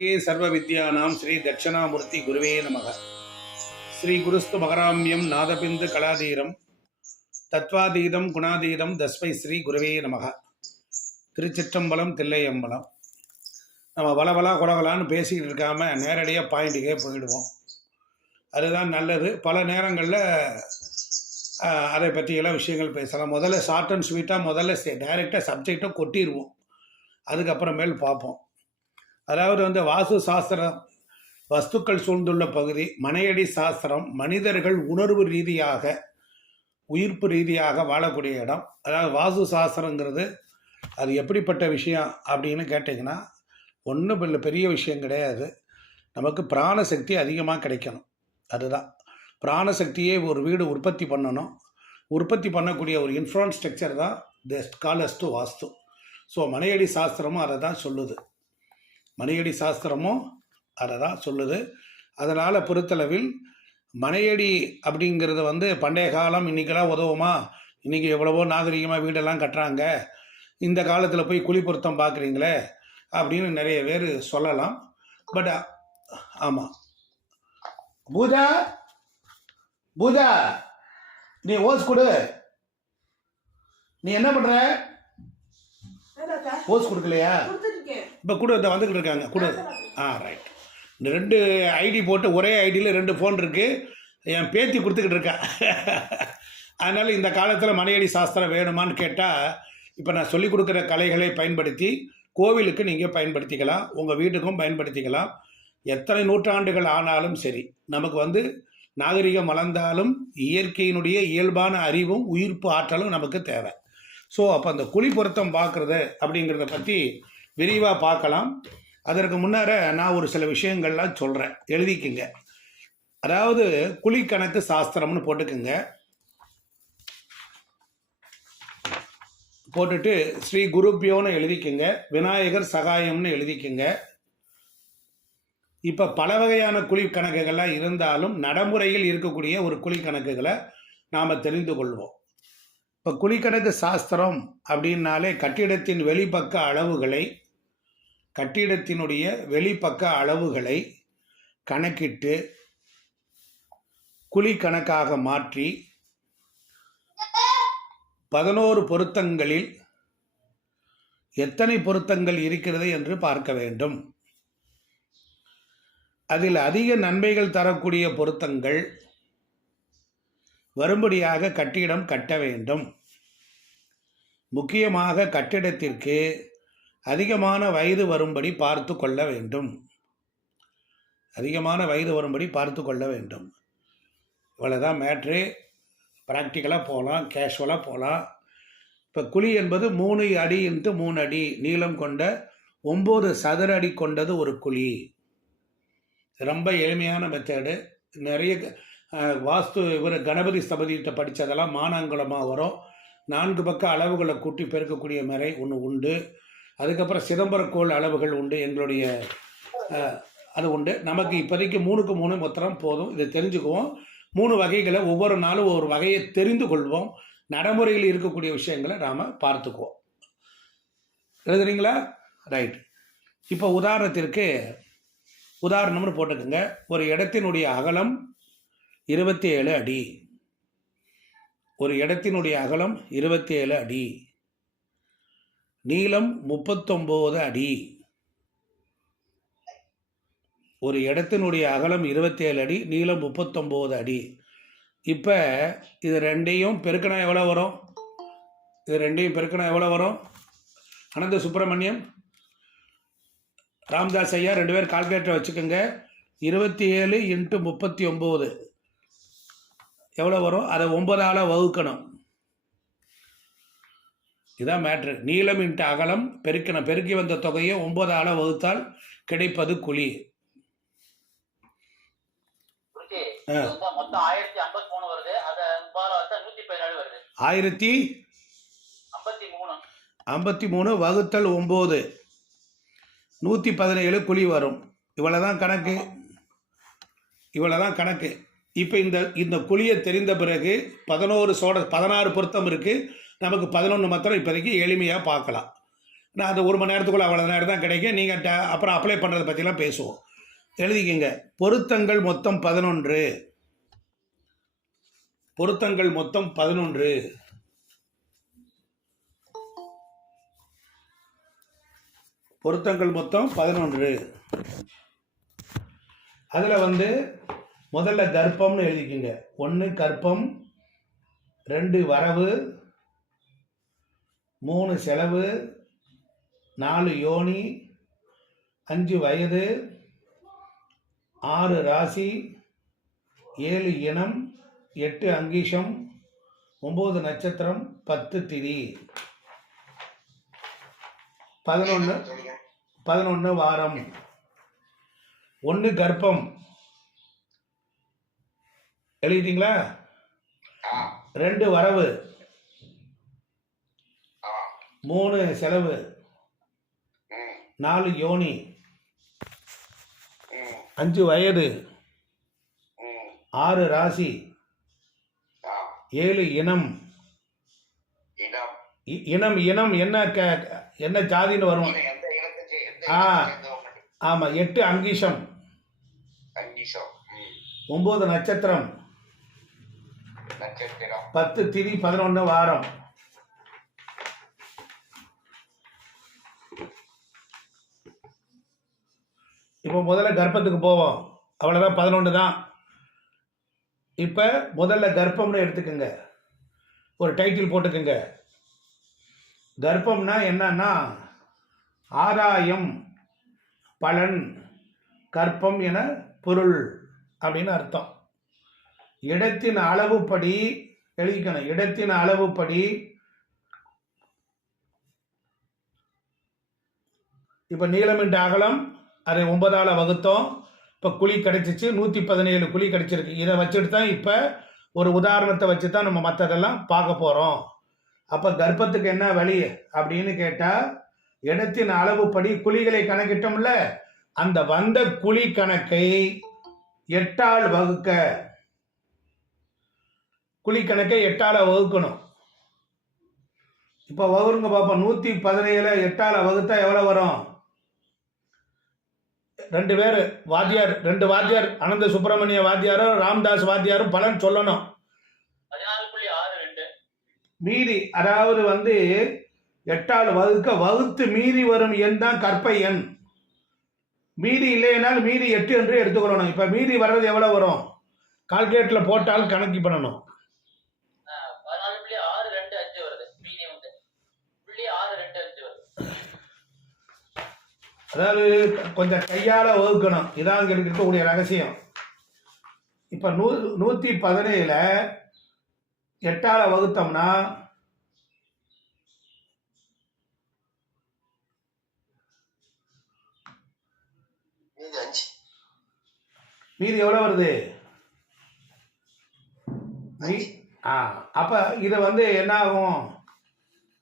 सर्व विद्यानां श्री दक्षिणामूर्ति गुरुवे नमः। श्री गुरुस्तु मकराम्यं नादबिंद कलाधीरं तत्वाधीदं गुणाधीदं तस्मै श्री गुरुवे नमः। திருச்சிற்றம்பலம் தில்லையம்பலம். நம்ம வளவலா குலகலான்னு பேசிக்கிட்டு இருக்காமல் நேரடியாக பாயிண்ட்டுக்கே போயிடுவோம். அதுதான் நல்லது. பல நேரங்களில் அதை பற்றியெல்லாம் விஷயங்கள் பேசலாம். முதல்ல ஷார்ட் அண்ட் ஸ்வீட்டாக முதல்ல டைரெக்டாக சப்ஜெக்டை கொட்டிடுவோம், அதுக்கப்புறமேல் பார்ப்போம். அதாவது வாஸ்து சாஸ்திரம் வஸ்துக்கள் சூழ்ந்துள்ள பகுதி, மனையடி சாஸ்திரம் மனிதர்கள் உணர்வு ரீதியாக உயிர்ப்பு ரீதியாக வாழக்கூடிய இடம். அதாவது வாஸ்து சாஸ்திரங்கிறது அது எப்படிப்பட்ட விஷயம் அப்படின்னு கேட்டிங்கன்னா ஒன்றும் இல்லை, பெரிய விஷயம் கிடையாது. நமக்கு பிராணசக்தி அதிகமாக கிடைக்கணும். அதுதான் பிராணசக்தியே ஒரு வீடு உற்பத்தி பண்ணணும். உற்பத்தி பண்ணக்கூடிய ஒரு இன்ஃப்ராஸ்ட்ரக்சர் தான் காலஸ்து வாஸ்து. ஸோ மனையடி சாஸ்திரமும் அதை தான் சொல்லுது. மனையடி சாஸ்திரமும் அதை தான் சொல்லுது. அதனால் பொறுத்தளவில் மனையடி அப்படிங்கிறது பண்டைய காலம் இன்றைக்கெல்லாம் உதவுமா? இன்றைக்கி எவ்வளவோ நாகரிகமாக வீடெல்லாம் கட்டுறாங்க, இந்த காலத்தில் போய் குழி பொருத்தம் பார்க்குறீங்களே அப்படின்னு நிறைய பேர் சொல்லலாம். பட் ஆமாம், பூஜா பூஜா நீ ஓஸ் கொடு. நீ என்ன பண்ணுற? ஓஸ் கொடுக்கலையா? இப்போ கூட வந்துக்கிட்டு இருக்காங்க கூட. ரைட். இந்த 2 ஐடி போட்டு ஒரே ஐடியில் 2 ஃபோன் இருக்குது. என் பேத்தி கொடுத்துக்கிட்டு இருக்கா. அதனால் இந்த காலத்தில் மனையடி சாஸ்திரம் வேணுமான்னு கேட்டால், இப்போ நான் சொல்லிக் கொடுக்குற கலைகளை பயன்படுத்தி கோவிலுக்கு நீங்கள் பயன்படுத்திக்கலாம், உங்கள் வீட்டுக்கும் பயன்படுத்திக்கலாம். எத்தனை நூற்றாண்டுகள் ஆனாலும் சரி, நமக்கு நாகரிகம் வளர்ந்தாலும் இயற்கையினுடைய இயல்பான அறிவும் உயிர்ப்பு ஆற்றலும் நமக்கு தேவை. ஸோ அப்போ அந்த குழி பொருத்தம் பார்க்குறது அப்படிங்கிறத பற்றி விரிவாக பார்க்கலாம். அதற்கு முன்னார நான் ஒரு சில விஷயங்கள்லாம் சொல்கிறேன், எழுதிக்குங்க. அதாவது குழி கணக்கு சாஸ்திரம்னு போட்டுக்குங்க. போட்டுட்டு ஸ்ரீ குருப்பியோன்னு எழுதிக்குங்க, விநாயகர் சகாயம்னு எழுதிக்குங்க. இப்போ பல வகையான குழி கணக்குகள்லாம் இருந்தாலும் நடைமுறையில் இருக்கக்கூடிய ஒரு குழி கணக்குகளை நாம் தெரிந்து கொள்வோம். இப்போ குழிக்கணக்கு சாஸ்திரம் அப்படின்னாலே கட்டிடத்தின் கட்டிடத்தினுடைய வெளிப்பக்க அளவுகளை கணக்கிட்டு குழி கணக்காக மாற்றி 11 பொருத்தங்களில் எத்தனை பொருத்தங்கள் இருக்கிறது என்று பார்க்க வேண்டும். அதில் அதிக நன்மைகள் தரக்கூடிய பொருத்தங்கள் வரும்படியாக கட்டிடம் கட்ட வேண்டும். முக்கியமாக கட்டிடத்திற்கு அதிகமான வயது வரும்படி பார்த்து கொள்ள வேண்டும். இவ்வளோதான் மேட்ரு. ப்ராக்டிக்கலாக போகலாம், கேஷுவலாக போகலாம். இப்போ குழி என்பது 3 அடி × 3 அடி நீளம் கொண்ட 9 சதுர அடி கொண்டது ஒரு குழி. ரொம்ப எளிமையான மெத்தேடு. நிறைய வாஸ்து கணபதி ஸ்தபதிகிட்ட படித்ததெல்லாம் மானாங்குளமாக வரும். 4 பக்க அளவுகளை கூட்டி பெருக்கக்கூடிய முறை ஒன்று உண்டு. அதுக்கப்புறம் சிதம்பரக்கோள் அளவுகள் உண்டு, எங்களுடைய அது உண்டு. நமக்கு இப்போதைக்கு 3க்கு 3 மொத்தம் போதும். இதை தெரிஞ்சுக்குவோம். 3 வகைகளை ஒவ்வொரு நாளும் ஒரு வகையை தெரிந்து கொள்வோம். நடைமுறையில் இருக்கக்கூடிய விஷயங்களை நாம் பார்த்துக்குவோம். எழுதுறீங்களா? ரைட். இப்போ உதாரணம்னு போட்டுக்கோங்க. ஒரு இடத்தினுடைய அகலம் 27 அடி. ஒரு இடத்தினுடைய அகலம் 27 அடி, நீளம் 39 அடி. ஒரு இடத்தினுடைய அகலம் 27 அடி, நீளம் 39 அடி. இப்போ இது ரெண்டையும் பெருக்கினா எவ்வளோ வரும்? அனந்த சுப்பிரமணியம், ராம்தாஸ் ஐயா 2 பேர் கால்குலேட்டர் வச்சுக்கோங்க. 27 × 39 எவ்வளோ வரும்? அதை 9ஆல் வகுக்கணும். இதான் மேட்ரு. நீளம் × அகலம் பெருக்கணும். பெருக்கி வந்த தொகையை 9ஆல் வகுத்தால் கிடைப்பது குழி. 1053 வகுத்தல் 9 117 குழி வரும். இவ்வளோதான் கணக்கு. இப்போ இந்த குழியை தெரிந்த பிறகு 16 பொருத்தம் இருக்குது. நமக்கு 11 மாத்திரம் இப்போதைக்கு எளிமையாக பார்க்கலாம். நான் அந்த 1 மணி நேரத்துக்குள்ளே அவ்வளோ நேரம் தான் கிடைக்கும். நீங்கள் அப்புறம் அப்ளை பண்ணுறதை பற்றிலாம் பேசுவோம். எழுதிக்கங்க. பொருத்தங்கள் மொத்தம் 11. பொருத்தங்கள் மொத்தம் 11. பொருத்தங்கள் மொத்தம் 11. அதில் வந்து முதல்ல கர்ப்பம்னு எழுதிக்கங்க. 1 கர்ப்பம், 2 வரவு, 3 செலவு, 4 யோனி, 5 வயது, 6 ராசி, 7 இனம், 8 அங்கீஷம், 9 நட்சத்திரம், 10 திதி, 11 வாரம். 1 கர்ப்பம் எழுதிட்டீங்களா? 2 வரவு, 3 செலவு, 4 யோனி, 5 வயது, 6 ராசி, 7 இனம். இனம் இனம் என்ன ஜாதின்னு வரும்? ஆமாம். 8 அங்கீஷம், 9 நட்சத்திரம், 10 திதி, 11 வாரம். இப்போ முதல்ல கர்ப்பத்துக்கு போவோம். அவ்வளோதான், 11 தான். இப்போ முதல்ல கர்ப்பம்னு எடுத்துக்கோங்க. ஒரு டைட்டில் போட்டுக்கோங்க. கர்ப்பம்னா என்னன்னா ஆதாயம், பலன், கற்பம் என பொருள் அப்படின்னு அர்த்தம். இடத்தின் அளவுப்படி எழுதிக்கணும். இடத்தின் அளவுப்படி இப்போ நீளம் இன்ட்டு அகலம் அதை 9ஆல் வகுத்தோம். இப்போ குழி கிடைச்சிச்சு, 117 குழி கிடைச்சிருக்கு. இதை வச்சுட்டு தான் இப்போ ஒரு உதாரணத்தை வச்சு தான் நம்ம மற்றதெல்லாம் பார்க்க போகிறோம். அப்போ கர்ப்பத்துக்கு என்ன வழி அப்படின்னு கேட்டால், இடத்தின் அளவுப்படி குழிகளை கணக்கிட்டோம்ல, அந்த வந்த குழி கணக்கை 8ஆல் வகுக்க. குழி கணக்கை 8ஆல் வகுக்கணும். இப்போ வகுருங்க பார்ப்போம். 117 8ஆல் வகுத்தா எவ்வளோ வரும்? 2 பேர் வாத்தியார், 2 வாத்தியார், அனந்த சுப்பிரமணிய வாத்தியாரும் ராம்தாஸ் வாத்தியாரும் பலன் சொல்லணும். 14.62 மீதி, அதாவது வந்து 8ஆல் வகுத்து மீதி வரும் எண் தான் கற்ப எண். மீதி இல்லைனால் மீதி 8 என்று எடுத்துக்கொள்ளணும். இப்போ மீதி வர்றது எவ்வளோ வரும்? கால்குலேட்டரில் போட்டால் கணக்கு பண்ணணும். 14.625 வருது. மீதி வந்து 0.625 வருது. அதாவது கொஞ்சம் கையால் வகுக்கணும். இதான் இங்கே இருக்கக்கூடிய ரகசியம். இப்போ 117 8ஆல் வகுத்தோம்னா மீதி எவ்வளோ வருது? அப்போ இதை வந்து என்ன ஆகும்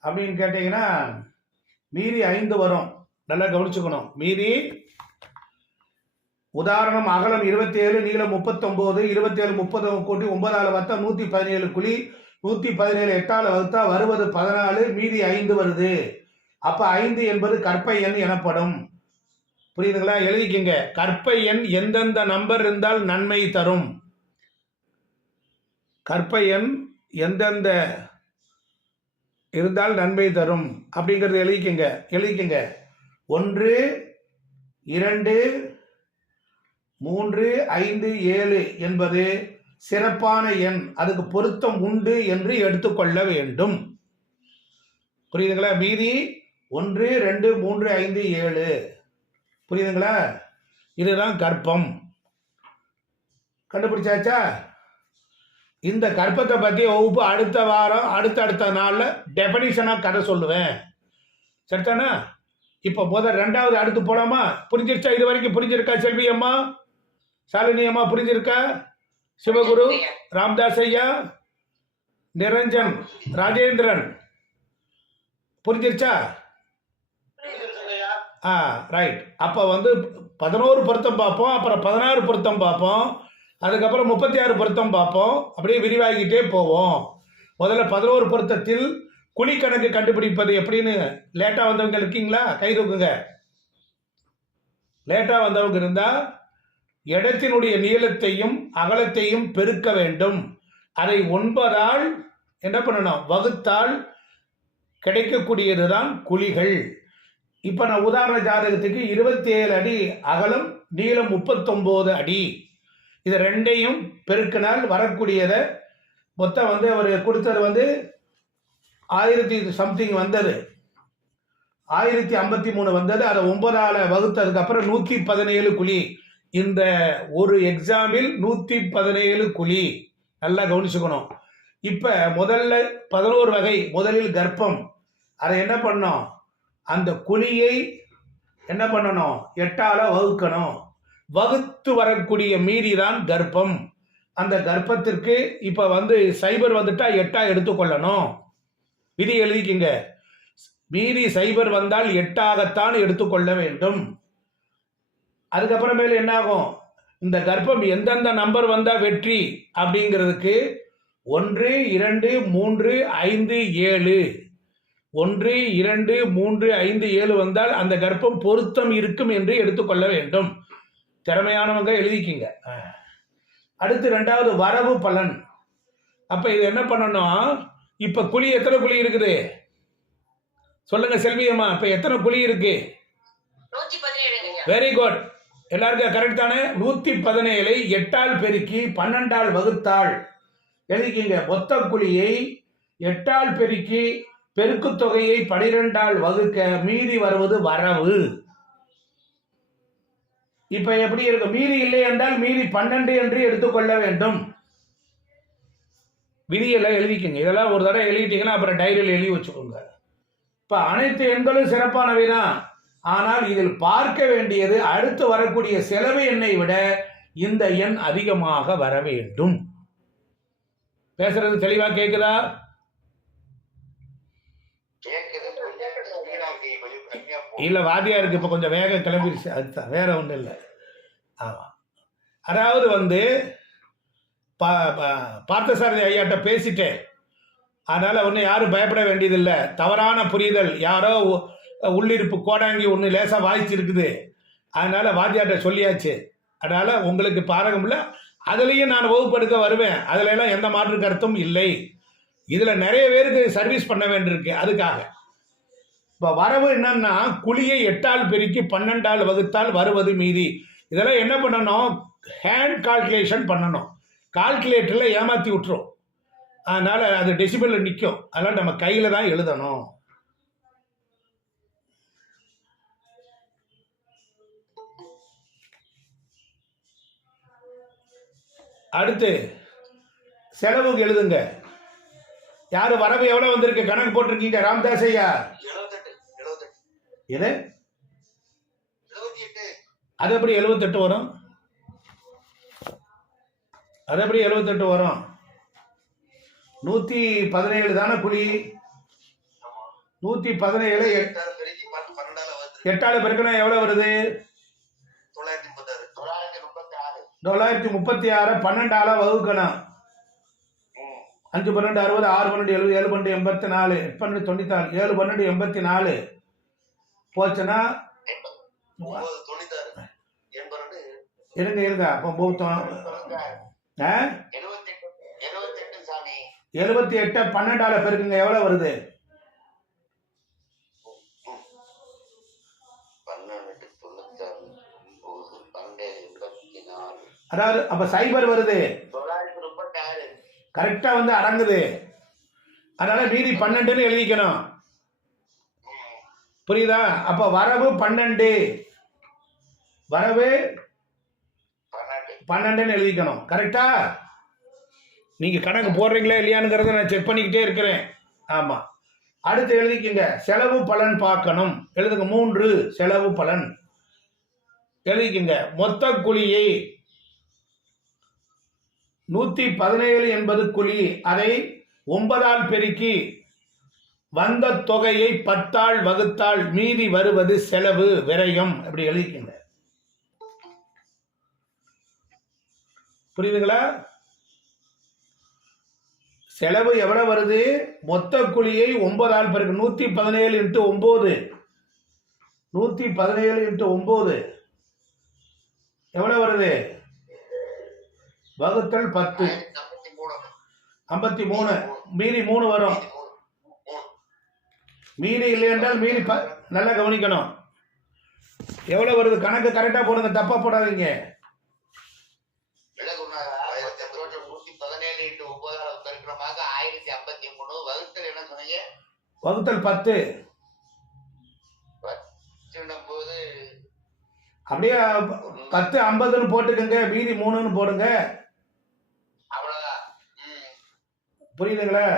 அப்படின்னு கேட்டிங்கன்னா, மீதி 5 வரும். நல்லா கவனிச்சுக்கணும். மீதி உதாரணம் அகலம் 27, நீளம் 39, 27 30 கூட்டி 9ஆல் வகுத்தா 117 குழி. 117 8ஆல் வகுத்தா வருவது 14, மீதி 5 வருது. அப்போ 5 என்பது கற்ப எண் எனப்படும். புரியுதுங்களா? எழுதிக்கங்க. கற்ப எண் எந்தெந்த நம்பர் இருந்தால் நன்மை தரும். கற்ப எண் எந்தெந்த இருந்தால் நன்மை தரும் அப்படிங்கிறது எழுதிக்கங்க. 1 2 3 5 7 என்பது சிறப்பான எண். அதுக்கு பொருத்தம் உண்டு என்று எடுத்துக்கொள்ள வேண்டும். புரியுதுங்களா? மீதி 1 2 3 5 7. புரியுதுங்களா? இதுதான் கர்ப்பம். கண்டுபிடிச்சாச்சா? இந்த கர்ப்பத்தை பற்றி வகுப்பு அடுத்த வாரம் அடுத்த நாளில் டெஃபனிஷனாக கதை சொல்லுவேன். சரிதானா? இப்போ முதல் 2வது அடுத்து போகலாமா? புரிஞ்சிருச்சா? இது வரைக்கும் புரிஞ்சிருக்கா? செல்வி அம்மா, சாலினி அம்மா புரிஞ்சிருக்கா? சிவகுரு, ராம்தாஸ் ஐயா, நிரஞ்சன், ராஜேந்திரன் புரிஞ்சிருச்சா? ரைட். அப்போ வந்து 11 பொருத்தம் பார்ப்போம், அப்புறம் 16 பொருத்தம் பார்ப்போம், அதுக்கப்புறம் 36 பொருத்தம் பார்ப்போம். அப்படியே விரிவாகிக்கிட்டே போவோம். முதல்ல 11 பொருத்தத்தில் குழி கணக்கு கண்டுபிடிப்பது எப்படின்னு லேட்டாக வந்தவங்க இருக்கீங்களா? கை தூக்குங்க. லேட்டாக வந்தவங்க இருந்தால் இடத்தினுடைய நீளத்தையும் அகலத்தையும் பெருக்க வேண்டும். அதை 9ஆல் என்ன பண்ணணும்? வகுத்தால் கிடைக்கக்கூடியது தான் குழிகள். இப்போ நான் உதாரண ஜாதகத்துக்கு 27 அடி அகலம், நீளம் 39 அடி, இது ரெண்டையும் பெருக்கினால் வரக்கூடியதை மொத்தம் அவர் கொடுத்தது 1000 சம்திங் வந்தது, 1053 வந்தது. அதை 9ஆல் வகுத்ததுக்கப்புறம் 117 குழி. இந்த ஒரு எக்ஸாம்பிள் 117 குழி. நல்லா கவனிச்சுக்கணும். இப்போ முதல்ல 11 வகை. முதலில் கர்ப்பம். அதை என்ன பண்ணோம்? அந்த குழியை என்ன பண்ணணும்? 8ஆல் வகுக்கணும். வகுத்து வரக்கூடிய மீறி தான் கர்ப்பம். அந்த கர்ப்பத்திற்கு இப்போ 0 வந்துட்டா 8ஆ எடுத்துக்கொள்ளணும். விதி எழுதிக்கிங்க. மீறி 0 வந்தால் 8ஆகத்தான் எடுத்துக்கொள்ள வேண்டும். அதுக்கப்புறமேல என்ன ஆகும்? இந்த கர்ப்பம் எந்தெந்த நம்பர் வந்தால் வெற்றி அப்படிங்கிறதுக்கு 1, 2, 3, 5, 7, 1, 2, 3, 5, 7 வந்தால் அந்த கர்ப்பம் பொருத்தம் இருக்கும் என்று எடுத்துக்கொள்ள வேண்டும். திறமையானவங்க எழுதிக்கிங்க. அடுத்து 2வது வரவு பலன். அப்போ இது என்ன பண்ணணும்? இப்போ குழி எத்தனை குழி இருக்குது சொல்லுங்க செல்வியம்மா? இப்போ எத்தனை குழி இருக்கு? 117. Very good. எல்லாருக்கும் கரெக்ட் தானே? 117ஐ 8ஆல் பெருக்கி 12ஆல் வகுத்தால் எழுதிக்கிங்க. மொத்த குழியை 8ஆல் பெருக்கி பெருக்கு தொகையை 12ஆல் வகுக்க மீறி வருவது வரவு. இப்ப எப்படி இருக்கு? மீறி இல்லை என்றால் மீறி 12 என்று எடுத்துக்கொள்ள வேண்டும். விதியெல்லாம் எழுதிக்கங்க. இதெல்லாம் ஒரு தடவை எழுதிட்டீங்கன்னா அப்புறம் டைரியில் எழுதி வச்சுக்கோங்க. இப்ப அனைத்து எண்களும் சிறப்பானவை தான். ஆனால் இதில் பார்க்க வேண்டியது அடுத்து வரக்கூடிய செலவு எண்ணை விட இந்த எண் அதிகமாக வர வேண்டும். பேசுறது தெளிவா கேக்குதா? இல்ல வாதியாருக்கு இப்ப கொஞ்சம் வேகம் கிளம்பிடுச்சு, அதுதான், வேற ஒன்றும் இல்லை. ஆமா, அதாவது பார்த்தசாரதி ஐயாட்ட பேசிட்டேன். அதனால ஒன்றும் யாரும் பயப்பட வேண்டியதில்லை. தவறான புரிதல், யாரோ உள்ளிருப்பு கோடாங்கி ஒன்று லேசாக வாய்ச்சிருக்குது, அதனால வாத்தியார்ட்ட சொல்லியாச்சு. அதனால உங்களுக்கு பாரகம் இல்லை. அதுலேயும் நான் வகுப்பெடுக்க வருவேன். அதுல எல்லாம் எந்த மாற்று கருத்தும் இல்லை. இதில் நிறைய பேருக்கு சர்வீஸ் பண்ண வேண்டியிருக்கு. அதுக்காக இப்போ வரவு என்னன்னா, குழியை 8ஆல் பெருக்கி 12ஆல் வகுத்தால் வருவது மீதி. இதெல்லாம் என்ன பண்ணணும்? ஹேண்ட் கால்குலேஷன் பண்ணணும். கால்குலேட்டரில் ஏமாற்றி விட்டுரும். அதனால் அது டெசிபிள் நிற்கும். அதனால் நம்ம கையில் தான் எழுதணும். அடுத்து செலவுக்கு எழுதுங்க. யாரு வரவு எவ்வளவு வந்திருக்கு கணக்கு போட்டிருக்கீங்க? ராமதாஸ் ஐயா. எது? அது எப்படி 78 வரும்? அது எப்படி 78 வரும்? 117 தானே குழி. 117 8ஆல் பெருக்கணும் எவ்வளவு வருது? 936. 12ஆல வகுக்கணும். 5 12 60, 6 12 70, 7 12 84, 8 12 94, 7 12 84 போச்சுன்னா இருங்க. அப்போ 78 12ஆல பெருக்குங்க எவ்வளவு வருது? அதாவது அப்ப 0 வருது. கரெக்டா அடங்குது. அதனால மீதி 12ன்னு எழுதிக்கணும். புரியுதா? அப்ப வரவு 12, வரவு 12ன்னு எழுதிக்கணும். கரெக்டா? நீங்க கணக்கு போடுறீங்களா இல்லையானுங்கிறத நான் செக் பண்ணிக்கிட்டே இருக்கிறேன். ஆமா, அடுத்து எழுதிக்கங்க. செலவு பலன் பார்க்கணும். எழுதுங்க. 3 செலவு பலன் எழுதிக்கங்க. மொத்த குழியை 117 என்பது குழி. அதை 9ஆல் பெருக்கி வந்த தொகையை 10ஆல் வகுத்தால் மீதி வருவது செலவு, விரயம். அப்படி எழுதிக்கங்க. புரியுதுங்களா? செலவு எவ்வளவு வருது? மொத்த கூலியை 9 ஆல் பெருக்கு. 117 இன்ட்டு 9, 117 இன்ட்டு 9 எவ்வளவு வருது? வகுத்தல் 10, 53. மீதி 3 வரும். மீதி இல்லை என்றால் மீதி நல்லா கவனிக்கணும். எவ்வளவு வருது? கணக்கு கரெக்டா போடுங்க, தப்பா போடாதீங்க. வகுத்தல் 10 அப்படியே 10 50ன்னு போட்டுக்கங்க, மீதி 3ன்னு போடுங்க. புரியுதுங்களா?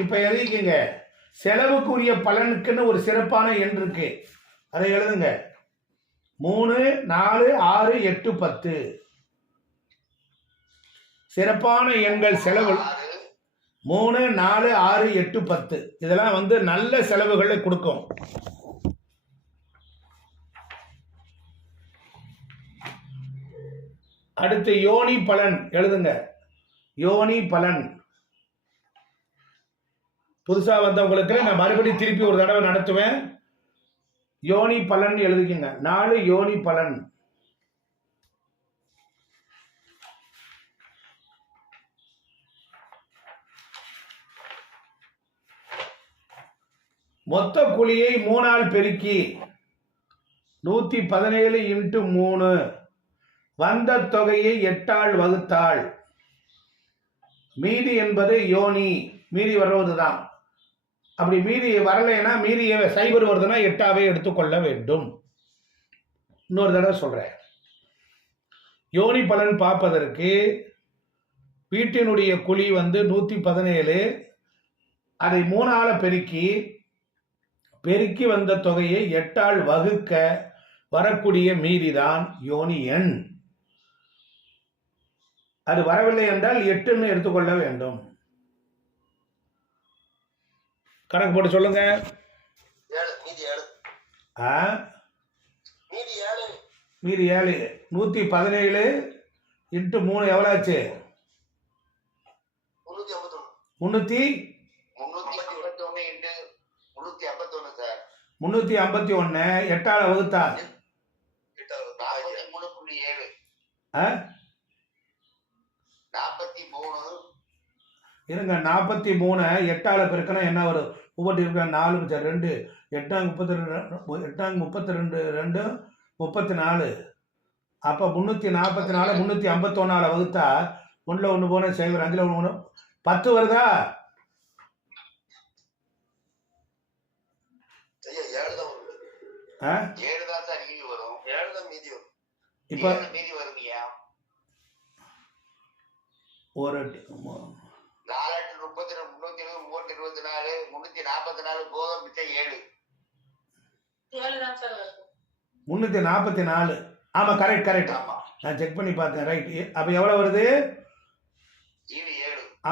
இப்ப எழுதிக்கங்க. செலவுக்குரிய பலனுக்குன்னு ஒரு சிறப்பான எண் இருக்கு, அதை எழுதுங்க. 3, 4, 6, 8, 10 சிறப்பான எண்கள். செலவு 3, 4, 6, 8, 10 இதெல்லாம் வந்து நல்ல செலவுகளை கொடுக்கும். அடுத்து யோனி பலன் எழுதுங்க. யோனி பலன் புதுசா வந்தவங்களுக்கு நான் மறுபடியும் திருப்பி ஒரு தடவை நடத்துவேன். யோனி பலன் எழுதிக்கங்க. 4 யோனி பலன். மொத்த கூலியை 3 ஆல் பெருக்கி 117 இன்ட்டு 3 வந்த தொகையை 8 ஆல் வகுத்தால் மீதி என்பது யோனி. மீதி வருவதுதான். அப்படி மீதி வரலைன்னா, மீதி 0 வருதுன்னா 8ஆவே எடுத்துக்கொள்ள வேண்டும். இன்னொரு தடவை சொல்றேன். யோனி பலன் பார்ப்பதற்கு வீட்டினுடைய குழி வந்து 117, அதை 3 ஆல பெருக்கி வந்த தொகையை 8 ஆல் வகுக்க வரக்கூடிய மீதிதான் யோனி எண். அது வரவில்லை என்றால் 8ன்னு எடுத்துக்கொள்ள வேண்டும். கணக்கு போட்டு சொல்லுங்க. மீதி 7. 117 இன்ட்டு 3 எவ்வளவு ஆச்சு? 351. 8 ஆல வகுத்தா இருங்க. 43 8 ஆல பெருக்கினா என்ன வரும்? 4 2 8 32 2 34. அப்ப 344 351 ஆல வகுத்தா 1ல 1 போன 0, 5ல 1 10 வருதா? இப்ப ஒரு 344. ஆமா, கரெக்ட். நான் செக் பண்ணி பார்த்தேன். ரைட். அப்ப எவ்வளவு வருது?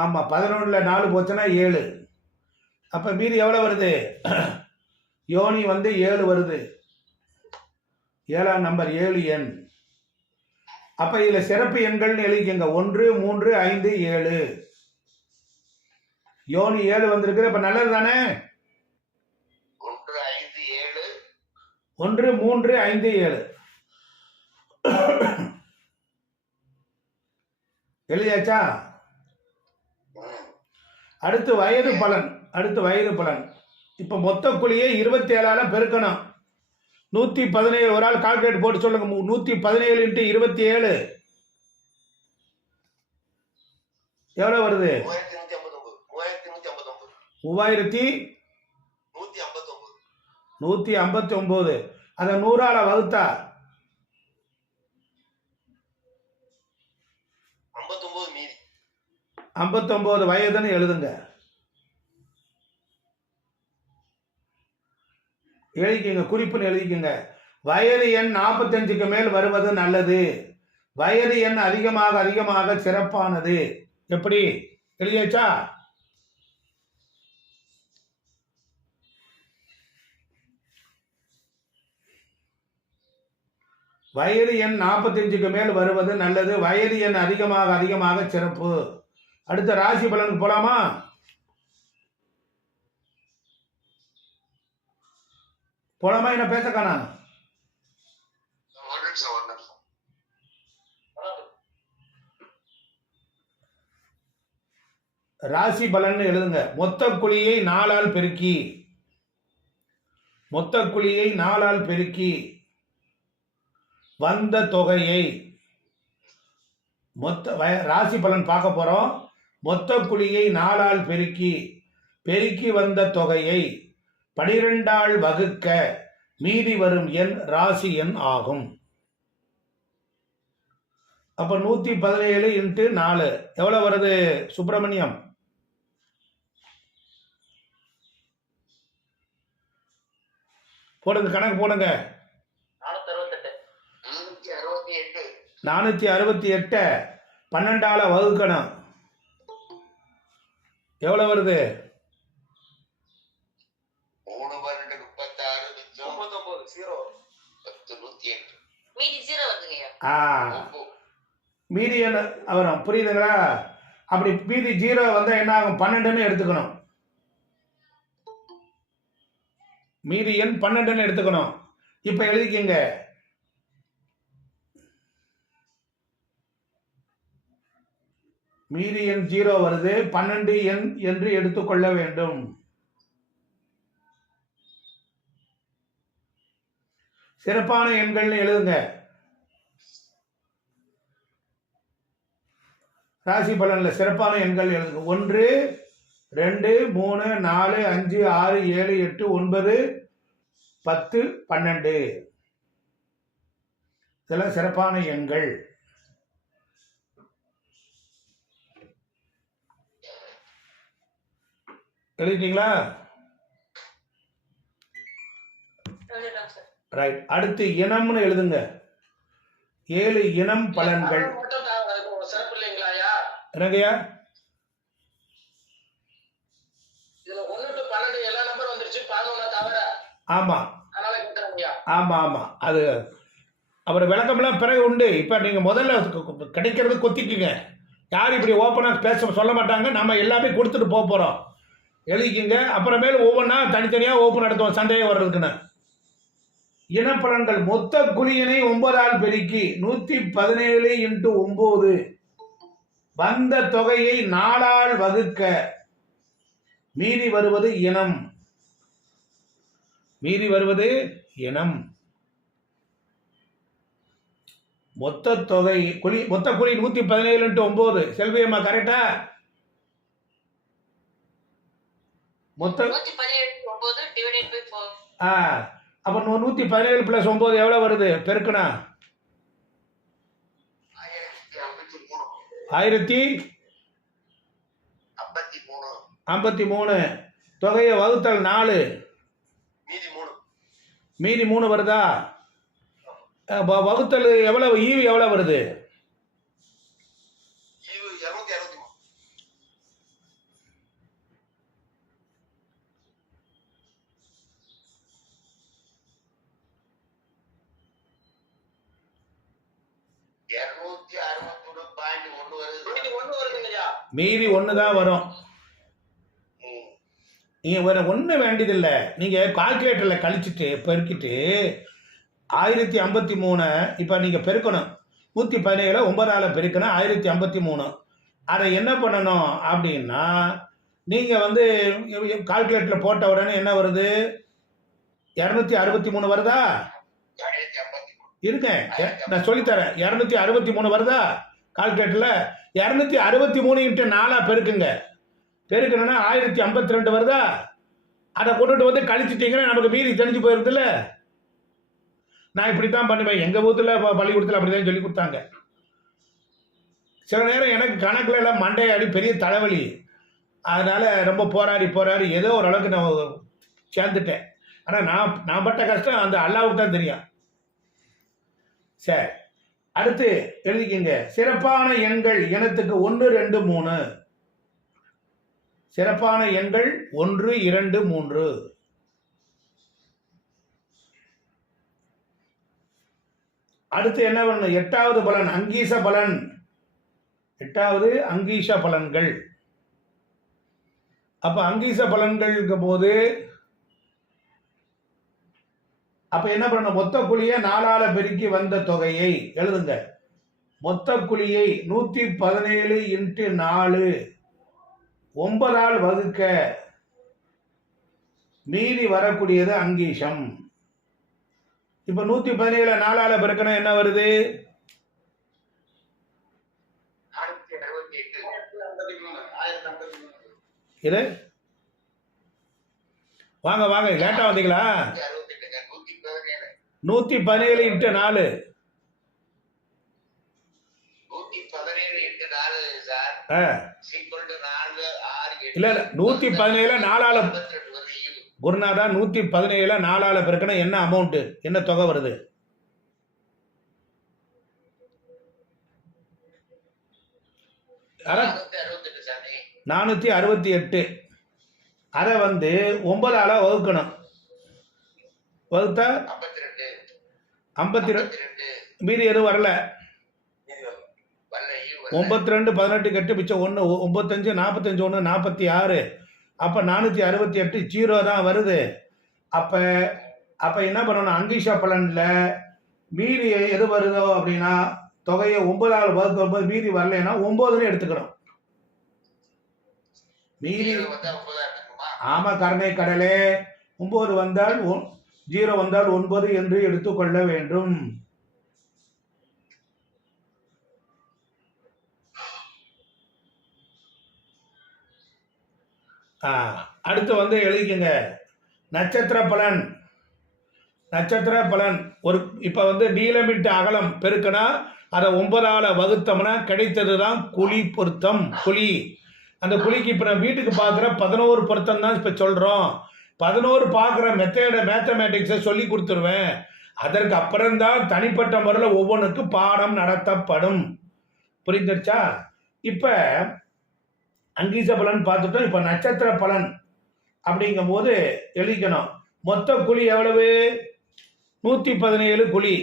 ஆமா, 11ல 4 போச்சுன்னா 7. அப்ப மீதி எவ்வளவு வருது? யோனி வந்து 7 வருது. 7ஆம் நம்பர் 7 எண். அப்ப இதுல சிறப்பு எண்கள்னு எழுதிக்கங்க. 1, 3, 5, 7. யோனி 7 வந்திருக்கு. இப்ப நல்லது தானே? 1, 3, 5, 7 எழுதியாச்சா? அடுத்து வயது பலன். இப்ப மொத்த குழியை 27ஆல பெருக்கணும். 117. ஒரு ஆள் கால்குலேட் போட்டு சொல்லுங்க. 117 இன்ட்டு 27 எவ்வளவு வருது? 3159. அதை 100 ஆல வகுத்தா 59 வயதுன்னு எழுதுங்க. எழுதிக்கங்க, குறிப்புன்னு எழுதிக்கங்க. வயது எண் 45க்கு மேல் வருவது நல்லது. வயது எண் அதிகமாக சிறப்பானது. எப்படி எழுதியாச்சா? வயது எண் 45க்கு மேல் வருவது நல்லது. வயது எண் அதிகமாக அதிகமாக சிறப்பு. அடுத்த ராசி பலனுக்கு போலாமா? போலாமா? என்ன பேச காணா? ராசி பலன் எழுதுங்க. மொத்த குழியை 4ஆல் பெருக்கி, மொத்த குழியை 4ஆல் பெருக்கி வந்த தொகையை, ராசி பலன் பார்க்க போறோம். மொத்த குழியை 4ஆல் பெருக்கி வந்த தொகையை 12ஆல் வகுக்க மீதி வரும் எண் ராசி எண் ஆகும். அப்ப 117 இன்ட்டு 4 எவ்வளவு வருது சுப்பிரமணியம்? போடுங்க, கணக்கு போடுங்க. 468 12ஆல வகுக்கணும். எவ்வளவு வருது? 3 மீதி என்ன வரும்? புரியுதுங்களா? அப்படி மீதி 0 வந்தா என்ன ஆகும்? 12ன்னு எடுத்துக்கணும். மீதி எண் 12ன்னு எடுத்துக்கணும். இப்ப எழுதிக்கங்க. மீதி எண் 0 வருது, 12 எண் என்று எடுத்துக்கொள்ள வேண்டும். சிறப்பான எண்கள் எழுதுங்க. ராசி பலன்ல சிறப்பான எண்கள் எழுதுங்க. 1 2 3 4 5 6 7 8 9 10 12 இதெல்லாம் சிறப்பான எண்கள். எழுதிட்டீங்களா? ரைட். அடுத்து இனம்னு எழுதுங்க. 7 இனம் பலன்கள். என்னங்கய்யா? ஆமா ஆமா ஆமா, அது அப்புறம் விளக்கம்லாம் பிறகு உண்டு. இப்ப நீங்க முதல்ல கிடைக்கிறது கொத்திக்குங்க. யாரும் இப்படி ஓப்பனா பேச சொல்ல மாட்டாங்க. நம்ம எல்லாமே கொடுத்துட்டு போக போறோம். எழுதிக்கிங்க. அப்புறமேல ஒவ்வொன்றா தனித்தனியா ஓப்பன் நடத்துவோம் சந்தேகம் வர்றதுக்குன்னு. இனப்பலன்கள். மொத்த குழியினை 9ஆல் பெருக்கி 117 இன்ட்டு 9 வந்த தொகையை 4ஆல் வகுக்க மீதி வருவது இனம். மீதி வருவது இனம். மொத்த தொகை குழி, மொத்த குழி 117 இன்ட்டு 9. செல்வியம்மா கரெக்டா? மொத்த 117 அப்ப 117 பிளஸ் 9 எவ்வளவு வருது பெருக்குனா? 1053. தொகையை வகுத்தல் 4, மீதி 3 வருதா? வகுத்தல் எவ்வளவு? ஈவு எவ்வளவு வருது? 261 மீதி 1 தான் வரும். நீங்க வேற ஒண்ணு வேண்டியதில்லை. நீங்க கால்குலேட்டர்ல கழிச்சுட்டு பெருக்கிட்டு 1053 இப்ப நீங்க பெருக்கணும். 117 9ஆல பெருக்கணும் 1053. அதை என்ன பண்ணணும் அப்படின்னா, நீங்க வந்து கால்குலேட்டர்ல போட்ட உடனே என்ன வருது? 263 வருதா? இருங்க, நான் சொல்லித்தரேன். 263 வருதா கால்குலேட்டர்ல? 263 இன்ட்டு 4 பெருக்குங்க. பெருக்கணும்னா 1052 வருதா? அதை கொண்டுட்டு வந்து கழிச்சிட்டீங்கன்னா நமக்கு மீதி தெரிஞ்சு போயிருதுல்ல. நான் இப்படித்தான் பண்ணுவேன். எங்க ஊத்துல பள்ளிக்கூடத்தில் அப்படிதான் சொல்லி கொடுத்தாங்க. சில நேரம் எனக்கு கணக்குல எல்லாம் மண்டையாடி பெரிய தலைவலி. அதனால ரொம்ப போராடி ஏதோ ஓரளவுக்கு நான் சேர்ந்துட்டேன். ஆனா நான் பட்ட கஷ்டம் அந்த அல்லாவுக்கு தான் தெரியும். சரி, அடுத்து எழுதிக்கங்க. சிறப்பான எண்கள் இனத்துக்கு 1 2 3. சிறப்பான எண்கள் 1 2 3. அடுத்து என்ன பண்ணணும்? எட்டாவது பலன் அங்கீச பலன். எட்டாவது அங்கீச பலன்கள். அப்ப அங்கீச பலன்கள் போது அப்ப என்ன பண்ணணும்? மொத்த குழியை 4ஆல பெருக்கி வந்த தொகையை எழுதுங்க. மொத்த குழியை 117 × 4 9ஆல் வகுக்க மீதி வரக்கூடியது அங்கீசம். இப்ப 117 4ஆல பெருக்கணும் என்ன வருது? 1068. இது வாங்க வாங்க லேட்டா வந்தீங்களா? 117 × 4 இல்ல 117 4ஆல குருநாதா 117 4ஆல பெருக்கணும் என்ன அமௌண்ட், என்ன தொகை வருது? அரை 468. அதை 9ஆல வகுக்கணும். வகுத்தா 52. மீதி எதுவும் வரல. 92 18 கட்டு மிச்சம் 1 95 45 1 46. அப்ப 468 ஜீரோ தான் வருது. அப்ப அப்ப என்ன பண்ணணும்? அங்கீச பலன்ல மீதி எது வருதோ அப்படின்னா தொகையை 9ஆல வகுக்கும் போது மீதி வரலைன்னா 9ன்னு எடுத்துக்கணும். மீதி ஆமா கருணை கடலே 9 வந்தால் 0 வந்தால் 9 என்று எடுத்துக்கொள்ள வேண்டும். அடுத்து எழுதிக்கங்க நட்சத்திர பலன். நட்சத்திர பலன் ஒரு இப்ப நீளமிட்டு அகலம் பெருக்கனா அதை 9ஆல வகுத்தோம்னா கிடைத்தது தான் குழி பொருத்தம். குழி அந்த குழிக்கு இப்ப நான் வீட்டுக்கு பார்க்குற 11 பொருத்தம் தான் இப்ப சொல்றோம். 11 பார்க்குற மேத்தமேட்டிக்ஸை சொல்லி கொடுத்துருவேன். அதற்கு அப்புறம்தான் தனிப்பட்ட முறையில் ஒவ்வொன்றுக்கு பாடம் நடத்தப்படும். புரிந்துருச்சா? இப்ப அங்கீச பலன் பார்த்துட்டோம். இப்ப நட்சத்திர பலன் அப்படிங்கும் போது எழுதிக்கணும். மொத்த குழி எவ்வளவு? 117 குழி.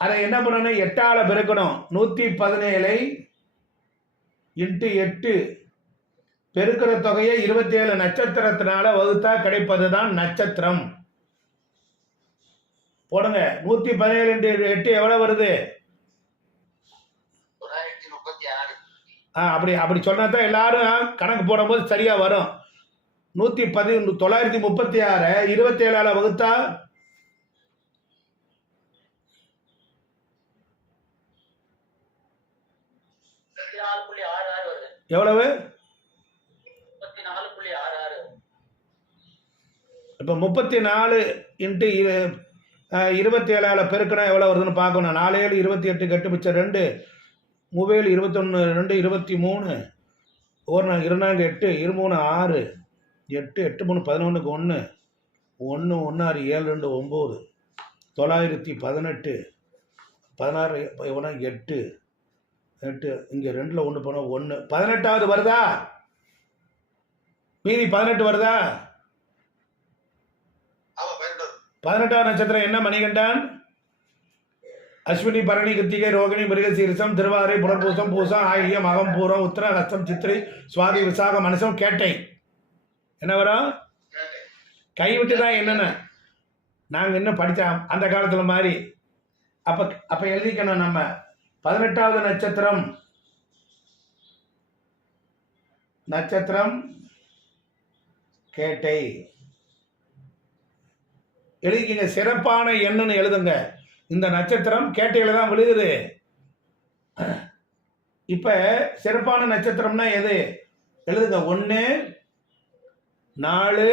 அதை என்ன பண்ணணும்? 8ஆல பெருக்கணும். 117 × 8 பெருக்கிற தொகையை 27 நட்சத்திரத்தினால வகுத்தா கிடைப்பதுதான் நட்சத்திரம். போடுங்க. 117 × 8 எவ்வளவு வருது? அப்படி சொன்னா தான் எல்லாரும் கணக்கு போடும்போது சரியா வரும். 936 27ஆல வகுத்தா எவ்வளவு? இப்ப 34 × 27ஆல பெருக்கணும் எவ்வளவு வருதுன்னு பார்க்கணும். 4 7 28 கட்டு மிச்சம் 2 3 21 2 23 1 2 8 23 6 8 8 3 11க்கு 1 1 1 6 7 2 9 918 16 8 8 இங்க 2ல் 1 போனா 1 18வது வருதா? மீதி 18 வருதா? 18வது நட்சத்திரம் என்ன மணிகண்டான்? அஸ்வினி பரணி கிருத்திகை ரோகிணி மிருகசீரிசம் திருவாரை புனர்பூசம் பூசம் ஆகியம் அகம் பூரம் உத்திர ஹஸ்தம் சித்திரை சுவாதி விசாக மனசம் கேட்டை. என்ன வரும்? கைவிட்டு தான் என்னென்ன நாங்கள் இன்னும் படித்தோம் அந்த காலத்தில் மாதிரி. அப்போ எழுதிக்கணும் நம்ம 18வது நட்சத்திரம் கேட்டை எழுதிக்கிங்க. சிறப்பான எண்ணுன்னு எழுதுங்க. இந்த நட்சத்திரம் கேட்டையில தான் விழுகுது. இப்ப சிறப்பான நட்சத்திரம்னா எது? எழுதுங்க. 1 4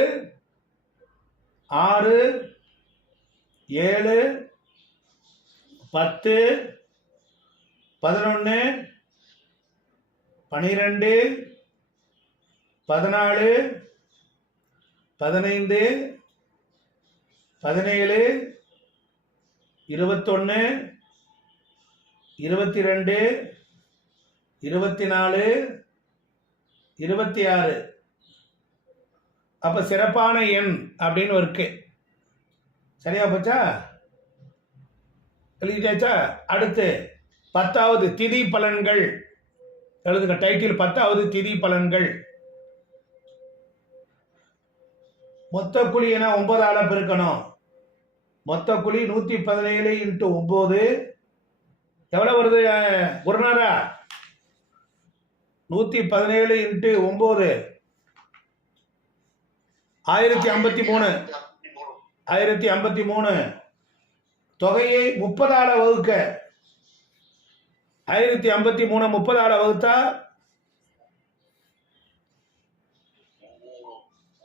6 7 10 11 12 14 15 17 21 22 24 26. அப்ப சிறப்பான எண் அப்படின்னு இருக்கு. சரியா போச்சா? எழுதிட்டாச்சா? அடுத்து 10வது திதி பலன்கள் எழுதுங்க. டைட்டில் 10வது திதி பலன்கள். மொத்த குழி என 9ஆல பெருக்கணும். மொத்த குழி 117 × 9 எவ்வளவு வருது குருநாதா? 117 × 9 1053. 1053. தொகையை 30ஆல வகுக்க. 1053 30ஆல வகுத்தா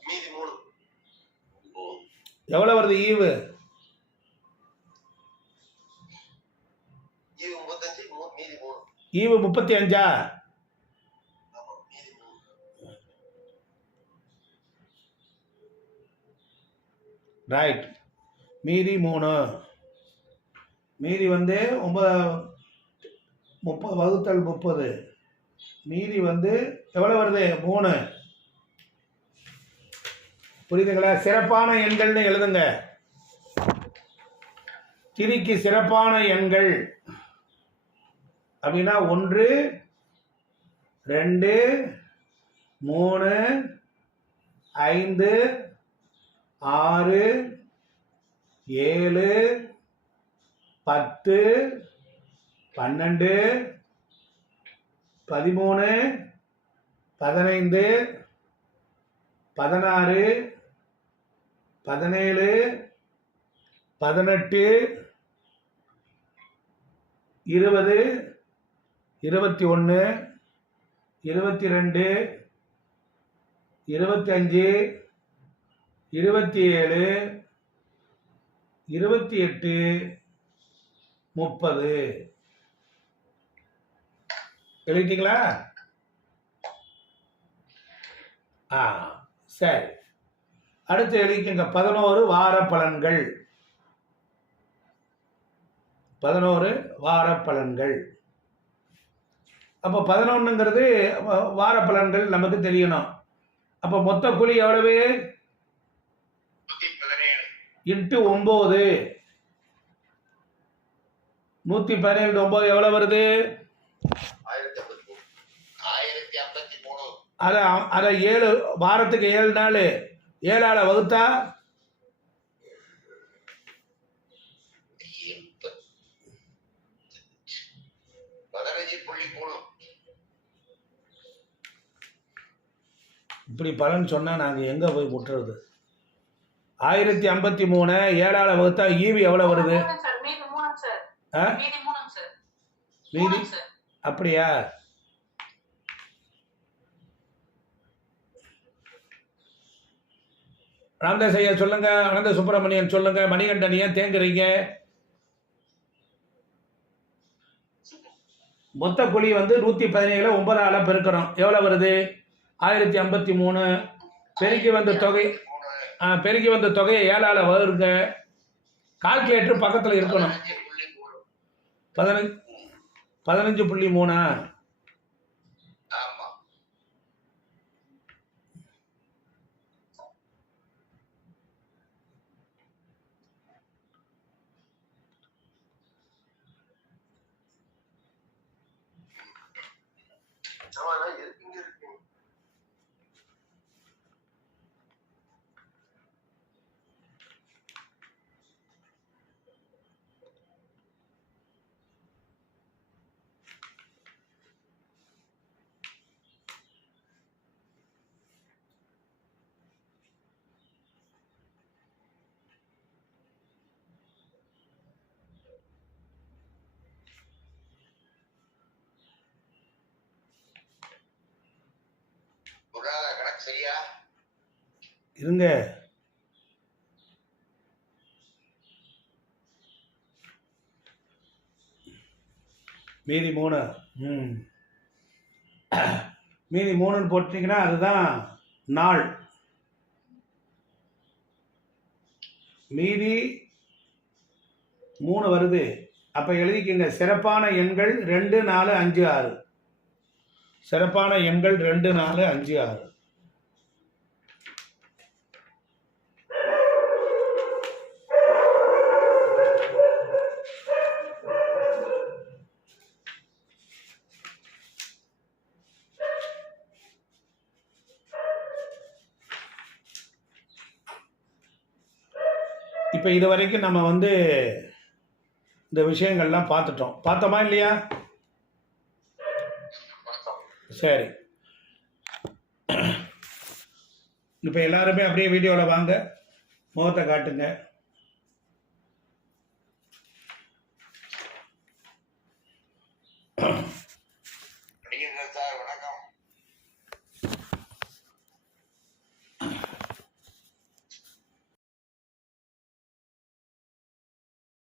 மீதி 3. எவ்வளவு வருது ஈவு? இது 35 மீதி 3. ஈவு 35ஆ? ஆமா மீதி 3. ரைட். மீதி 3. மீதி வந்து 30 வகுத்தல் 30. மீதி வந்து எவ்வளவு வருது? 3. புரியுதுங்களா? சிறப்பான எண்கள்னு எழுதுங்க. திதிக்கு சிறப்பான எண்கள் அப்படின்னா 1 2 3 5 6 7 10 12 13 15 16 17 18 20 21 22 25 27 28 30. எழுதிட்டீங்களா? சரி. அடுத்து எழுதிக்கங்க 11 வார பலன்கள். 11 வார பலன்கள். அப்போ 11ங்கிறது வார பலன்கள் நமக்கு தெரியணும். அப்போ மொத்த கூலி எவ்வளவு? 117 × 9. 117 × 9 எவ்வளவு வருது? 1053. அதை 7 வாரத்துக்கு 7 நாள் 7ஆல வகுத்தா 15.3. இப்படி பலன் சொன்னா நாங்க எங்க போய் முட்டுறது? 1053 7ஆல வகுத்தா ஈவி எவ்வளவு வருது? மீதி அப்படியா? ராமதாஸ் ஐயா சொல்லுங்க. அனந்த சுப்பிரமணியன் சொல்லுங்க. மணிகண்டன் ஏன் தேங்குறீங்க? மொத்த குழி வந்து 117 9ஆல பெருக்கிறோம். எவ்வளவு வருது? 1053. பெருக்கி வந்த தொகை பெருக்கி வந்த தொகையை 7ஆல வகுங்க. கால்குலேட்டர் பக்கத்தில் இருக்கணும். 15.3. ஆமா. இங்க இருக்கு. கணக்கு சரியா? இருங்க. மீதி 3. மீதி 3ன்னு போட்டீங்கன்னா அதுதான் நாள். மீதி 3 வருது. அப்ப எழுதிக்கங்க. சிறப்பான எண்கள் 2 4 5 6. சிறப்பான எண்கள் 2 4 5 6. இப்போ இது வரைக்கும் நம்ம வந்து இந்த விஷயங்கள்லாம் பார்த்துட்டோம். பார்த்தோமா இல்லையா? சரி. இப்போ எல்லாருமே அப்படியே வீடியோவில் வாங்க, முகத்தை காட்டுங்க.